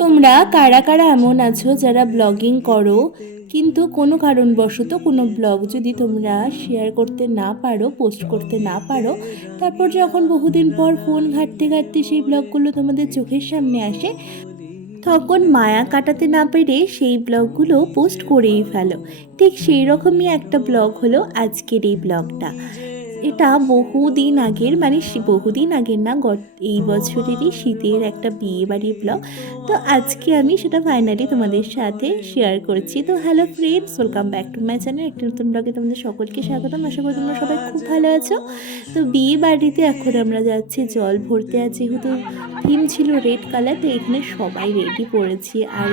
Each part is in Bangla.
তোমরা কারা কারা এমন আছো যারা ব্লগিং করো কিন্তু কোনো কারণবশত কোনো ব্লগ যদি তোমরা শেয়ার করতে না পারো, পোস্ট করতে না পারো, তারপর যখন বহুদিন পর ফোন ঘাঁটতে ঘাঁটতে সেই ব্লগগুলো তোমাদের চোখের সামনে আসে, তখন মায়া কাটাতে না পেরে সেই ব্লগগুলো পোস্ট করেই ফেলো। ঠিক সেই রকমই একটা ব্লগ হলো আজকের এই ব্লগটা। এটা বহুদিন আগের, মানে বহুদিন আগের না, এই বছরেরই শীতের একটা বিয়ে বাড়ির ব্লগ। তো আজকে আমি সেটা ফাইনালি তোমাদের সাথে শেয়ার করছি। তো hello friends, welcome back to my channel. একটা নতুন ব্লগে তোমাদের সকলকে স্বাগতম। আশা করি তোমরা সবাই খুব ভালো আছো। তো বিয়ে বাড়িতে এখন আমরা যাচ্ছি জল ভরতে। আর যেহেতু থিম ছিল রেড কালার, তো এখানে সবাই রেডি পড়েছি। আর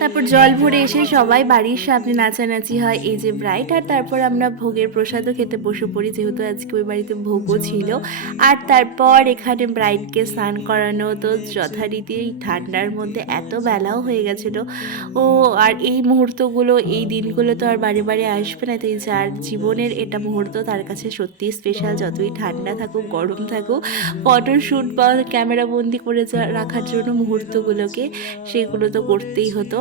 তারপর জল ভরে এসে সবাই বাড়ির সামনে নাচানাচি হয়, এই যে ব্রাইড। আর তারপর আমরা ভোগের প্রসাদও খেতে বসে পড়ি, যেহেতু আজকে ওই বাড়িতে ভোগও ছিল। আর তারপর এখানে ব্রাইডকে স্নান করানো, তো যথারীতি এই ঠান্ডার মধ্যে এত বেলাও হয়ে গেছিলো। ও আর এই মুহূর্তগুলো, এই দিনগুলো তো আর বারে বারে আসবে না। তাই যার জীবনের এটা মুহূর্ত, তার কাছে সত্যিই স্পেশাল। যতই ঠান্ডা থাকুক, গরম থাকুক, ফটোশ্যুট বা ক্যামেরা বন্দি করে রাখার জন্য মুহূর্তগুলোকে, সেগুলো তো করতেই হতো।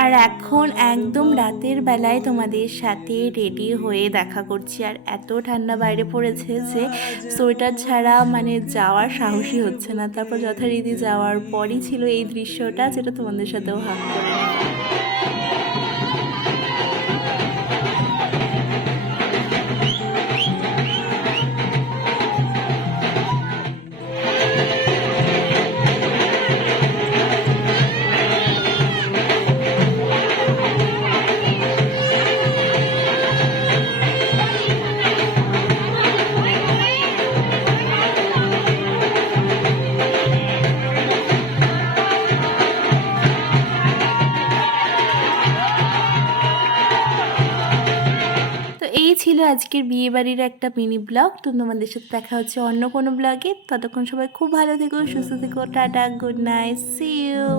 আর এখন একদম রাতের বেলায় তোমাদের সাথে রেডি হয়ে দেখা করছি। আর এত ঠান্ডা বাইরে পড়েছে যে সোয়েটার ছাড়া মানে যাওয়ার সাহসই হচ্ছে না। তারপর যথারীতি যাওয়ার পরই ছিল এই দৃশ্যটা, যেটা তোমাদের সাথেও ভাগ করে নিলাম। তো এই ছিল আজকের বিয়েবাড়ির একটা মিনি ব্লগ। তো তোমাদের সাথে দেখা হচ্ছে অন্য কোনো ব্লগে। ততক্ষণ সবাই খুব ভালো থেকো, সুস্থ থেকো। Tata, good night, see you.